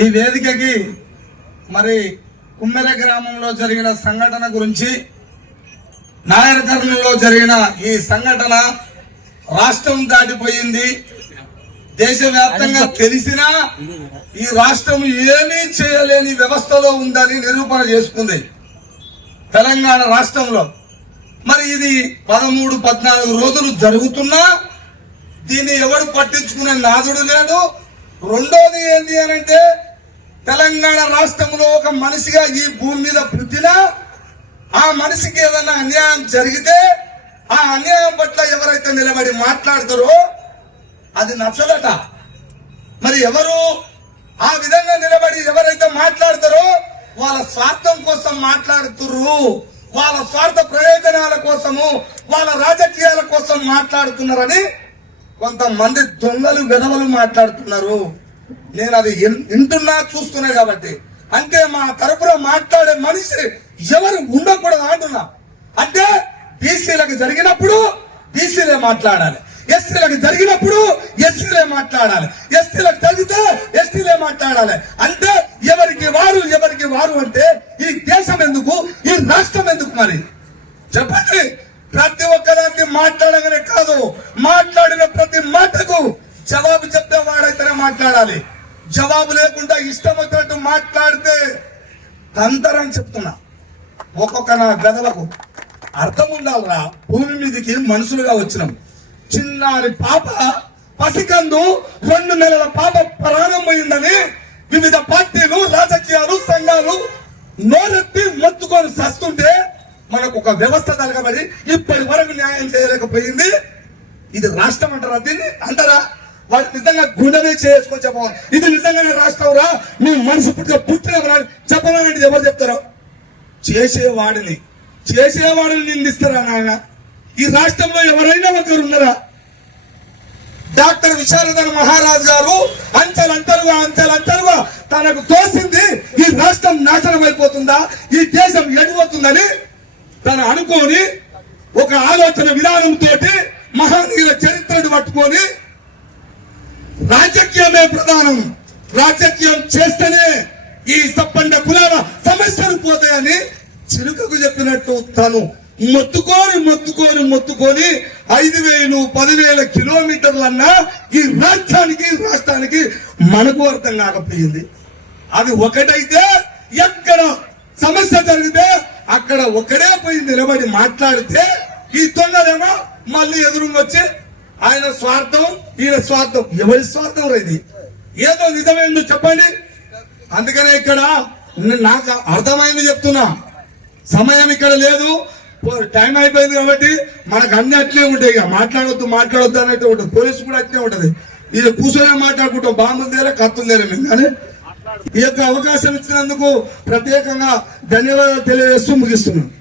ఈ వేదికకి మరి కుమ్మెర గ్రామంలో జరిగిన సంఘటన గురించి, నాయరకర్ణంలో జరిగిన ఈ సంఘటన రాష్ట్రం దాటిపోయింది. దేశవ్యాప్తంగా తెలిసినా ఈ రాష్ట్రం ఏమీ చేయలేని వ్యవస్థలో ఉందని నిరూపణ చేసుకుంది తెలంగాణ రాష్ట్రంలో. మరి ఇది 13-14 రోజులు జరుగుతున్నా దీన్ని ఎవడు పట్టించుకునే నాదుడు లేడు. రెండోది ఏంటి అనంటే, తెలంగాణ రాష్ట్రంలో ఒక మనిషిగా ఈ భూమి మీద పుట్టినా ఆ మనిషికి ఏదైనా అన్యాయం జరిగితే ఆ అన్యాయం పట్ల ఎవరైతే నిలబడి మాట్లాడతారో అది నచ్చదట. మరి ఎవరు ఆ విధంగా నిలబడి ఎవరైతే మాట్లాడతారో వాళ్ళ స్వార్థం కోసం మాట్లాడుతుర్రు, వాళ్ళ స్వార్థ ప్రయోజనాల కోసము, వాళ్ళ రాజకీయాల కోసం మాట్లాడుతున్నారని కొంతమంది దొంగలు విధవలు మాట్లాడుతున్నారు. నేను అది వింటున్నా, చూస్తున్నా. కాబట్టి అంటే మా తరపున మాట్లాడే మనిషి ఎవరు ఉండకూడదు అంటున్నా. అంటే బీసీలకు జరిగినప్పుడు బీసీలే మాట్లాడాలి, ఎస్టీలకు జరిగినప్పుడు ఎస్టీలే మాట్లాడాలి, ఎస్టీలకు జరిగితే ఎస్టీలే మాట్లాడాలి. అంటే ఎవరికి వారు అంటే ఈ దేశం ఎందుకు, ఈ రాష్ట్రం ఎందుకు? మరి చెప్పండి. ప్రతి ఒక్కదానికి మాట్లాడగానే కాదు, మాట్లాడిన ప్రతి మాటకు జవాబు చెప్పేవాడైతేనే మాట్లాడాలి. జవాబు లేకుండా ఇష్టం వచ్చినట్టు మాట్లాడితే తంతరని చెప్తున్నా. ఒక్కొక్క నా గదలకు అర్థం ఉండాలరా. భూమి మీదకి మనుషులుగా వచ్చినాం. చిన్నారి పాప పసికందు 2 నెలల పాప ప్రారంభమైందని వివిధ పార్టీలు, రాజకీయాలు, సంఘాలు నోరెత్తి మొత్తుకొని సస్తుంటే మనకు ఒక వ్యవస్థ తలగబడి ఇప్పటి వరకు న్యాయం చేయలేకపోయింది. ఇది రాష్ట్రం అంటారా? దీన్ని అంటారా? వాళ్ళు నిజంగా గుండెనే చేసుకొని చెప్పవాలి. ఇది నిజంగానే రాష్ట్రం రా, మీ మనసు పుట్టిన చెప్పాలంటే ఎవరు చెప్తారో? చేసేవాడిని నిందిస్తారా నాయన? ఈ రాష్ట్రంలో ఎవరైనా ఒకరు ఉన్నారా? డాక్టర్ విశారదన్ మహారాజ్ గారు అంచెలంచెలుగా తనకు తోసింది ఈ రాష్ట్రం నాశనం అయిపోతుందా, ఈ దేశం ఎడిపోతుందని తను అనుకోని ఒక ఆలోచన విధానంతో మహనీయుల చరిత్రను పట్టుకొని రాజకీయమే ప్రధానం, రాజకీయం చేస్తేనే ఈ సప్పండ కులాల సమస్యలు పోతాయని చిలుకకు చెప్పినట్టు తను మొత్తుకొని 5,000-10,000 కిలోమీటర్లన్నా ఈ రాష్ట్రానికి మనకు అర్థం కాకపోయింది. అది ఒకటైతే ఎక్కడ సమస్య జరిగితే అక్కడ ఒకడే పోయి నిలబడి మాట్లాడితే ఈ దొంగలేమో మళ్ళీ ఎదురుంగొచ్చి ఆయన స్వార్థం, ఈయన స్వార్థం. ఎవరి స్వార్థం ఇది? ఏదో నిజమేందో చెప్పండి. అందుకనే ఇక్కడ నాకు అర్థమైంది చెప్తున్నా. సమయం ఇక్కడ లేదు, టైం అయిపోయింది కాబట్టి మనకు అన్ని అట్లే ఉంటాయి. ఇక మాట్లాడొద్దు అన్నట్టు ఉంటుంది. పోలీసు కూడా అట్లే ఉంటది. ఇది కూర్చొని మాట్లాడుకుంటాం, బాంబులు తీరా, కత్తులు తీరా. మేము కానీ ఈ యొక్క అవకాశం ఇచ్చినందుకు ప్రత్యేకంగా ధన్యవాదాలు తెలియజేస్తూ ముగిస్తున్నాం.